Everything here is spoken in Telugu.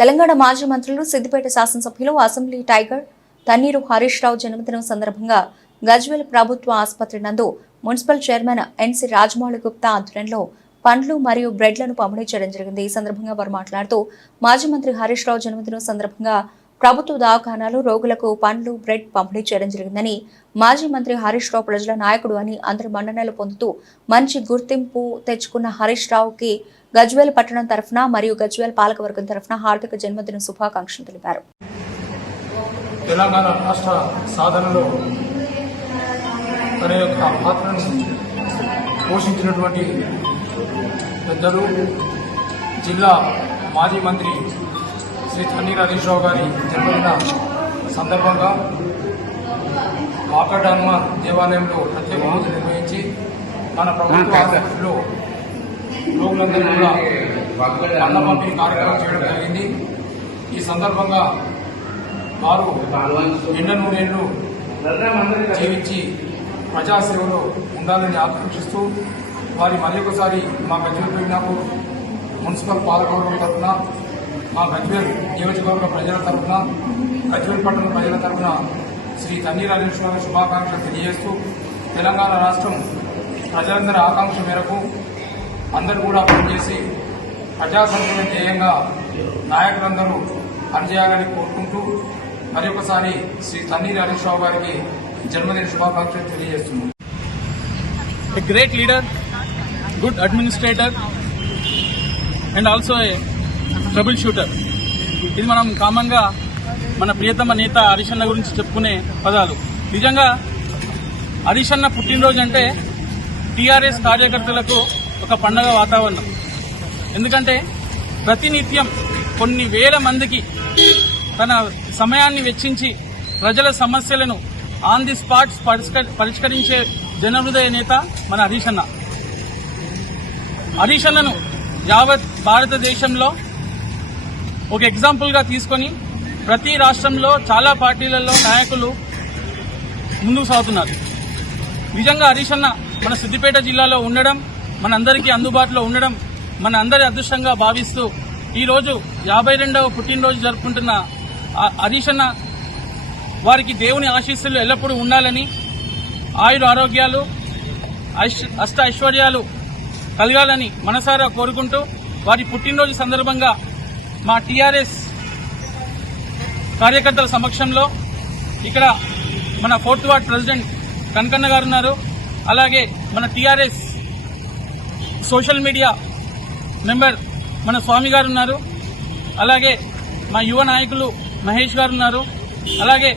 తెలంగాణ మాజీ మంత్రులు సిద్దిపేట శాసనసభ్యులు అసెంబ్లీ టైగర్ తన్నీరు హరీష్ రావు జన్మదినం సందర్భంగా గజ్వేల్ ప్రభుత్వ ఆసుపత్రి నందు మున్సిపల్ చైర్మన్ ఎన్సి రాజమౌళి గుప్తా ఆధ్వర్యంలో పండ్లు మరియు బ్రెడ్లను పంపిణీ చేయడం జరిగింది. ఈ సందర్భంగా వారు మాట్లాడుతూ మాజీ మంత్రి హరీష్ రావు జన్మదినం సందర్భంగా ప్రభుత్వ దవాఖానాలు రోగులకు పండ్లు బ్రెడ్ పంపిణీ చేయడం జరిగిందని, మాజీ మంత్రి హరీష్ రావు ప్రజల నాయకుడు అని అందరి మన్ననలు పొందుతూ మంచి గుర్తింపు తెచ్చుకున్న హరీష్ రావుకి గజ్వేల్ పట్టణం తరఫున మరియు గజ్వేల్ పాలకవర్గం తరఫున హార్దిక జన్మదిన శుభాకాంక్షలు తెలిపారు. తెలంగాణ రాష్ట్ర సాధనలో తన యొక్క పాత్రను పోషించినటువంటి పెద్దలు జిల్లా మాజీ మంత్రి శ్రీ తన్నీరు హరీష్ రావు గారి జన్మదిన సందర్భంగా వాకడ్ హనుమాన్ దేవాలయంలో ప్రత్యేక పూజ నిర్వహించి మన ప్రభుత్వ ఆసుపత్రిలో రోగులందరూ కూడా అన్న పంపిణీ కార్యక్రమం చేయడం జరిగింది. ఈ సందర్భంగా వారు ఎన్నో నూనెళ్ళు జీవించి ప్రజాసేవలో ఉండాలని ఆకాంక్షిస్తూ వారి మళ్ళీకొకసారి మా గజ్వేల్ పీఠాపూర్ మున్సిపల్ పాలకవర్గం తరఫున, మా గజ్వేల్ నియోజకవర్గ ప్రజల తరఫున, గజ్వేల్ పట్టణ ప్రజల తరఫున శ్రీ తన్నీరు హరీష్ రావు శుభాకాంక్షలు తెలియజేస్తూ, తెలంగాణ రాష్ట్రం ప్రజలందరి ఆకాంక్ష మేరకు అందరూ కూడా పనిచేసి ప్రజా సంక్షేమ ధ్యేయంగా నాయకులందరూ పనిచేయాలని కోరుకుంటూ మరొకసారి శ్రీ తన్నీరు హరీష్ రావు గారికి జన్మదిన శుభాకాంక్షలు తెలియజేస్తున్నాం. A great leader, good administrator and also a troubleshooter. ఇది మనం కామన్ గా మన ప్రియతమ నేత హరీష్ అన్న గురించి చెప్పుకునే పదాలు. నిజంగా హరీష్ అన్న పుట్టినరోజు అంటే టీఆర్ఎస్ కార్యకర్తలకు ఒక పండగ వాతావరణం. ఎందుకంటే ప్రతినిత్యం కొన్ని వేల మందికి తన సమయాన్ని వెచ్చించి ప్రజల సమస్యలను ఆన్ ది స్పాట్ పరిష్కరించే జనహృదయ నేత మన హరీష్ అన్న. హరీష్ అన్నను యావత్ భారతదేశంలో ఒక ఎగ్జాంపుల్ గా తీసుకొని ప్రతి రాష్ట్రంలో చాలా పార్టీలలో నాయకులు ముందుకు సాగుతున్నారు. నిజంగా హరీష్ అన్న మన సిద్దిపేట జిల్లాలో ఉండడం, మనందరికీ అందుబాటులో ఉండడం మన అందరి అదృష్టంగా భావిస్తూ ఈరోజు 52వ పుట్టినరోజు జరుపుకుంటున్న హరీష్ అన్న వారికి దేవుని ఆశీస్సులు ఎల్లప్పుడూ ఉండాలని, ఆయుర ఆరోగ్యాలు అష్ట ఐశ్వర్యాలు కలగాలని మనసారా కోరుకుంటూ వారి పుట్టినరోజు సందర్భంగా మా టీఆర్ఎస్ కార్యకర్తల సమక్షంలో ఇక్కడ మన 4th వార్డ్ ప్రెసిడెంట్ కనకన్న గారు ఉన్నారు. అలాగే మన టీఆర్ఎస్ సోషల్ మీడియా మెంబర్ మన స్వామి గారు ఉన్నారు. అలాగే మా యువ నాయకులు మహేష్ గారు ఉన్నారు. అలాగే